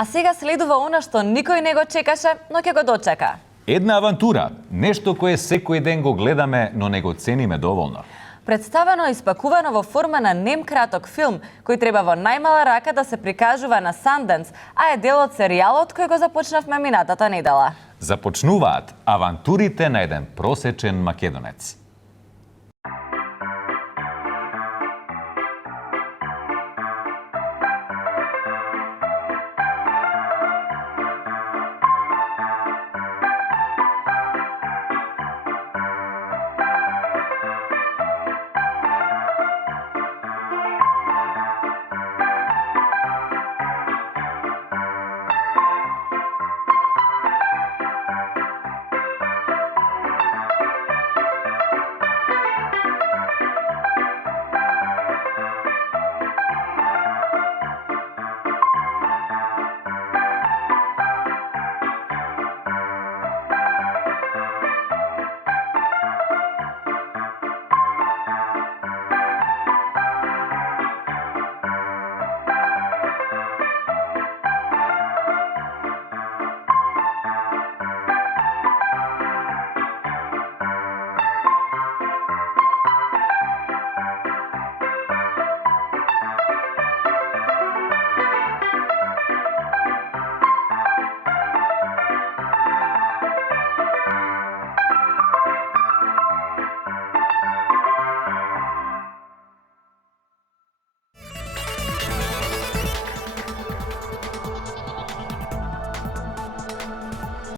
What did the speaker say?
А сега следува она што никој не го чекаше, но ќе го дочека. Една авантура, нешто кое секој ден го гледаме, но не го цениме доволно. Представено и испакувано во форма на нем краток филм, кој треба во најмала рака да се прикажува на Sundance, а е дел од серијалот кој го започнавме минатата недела. Започнуваат авантурите на еден просечен македонец.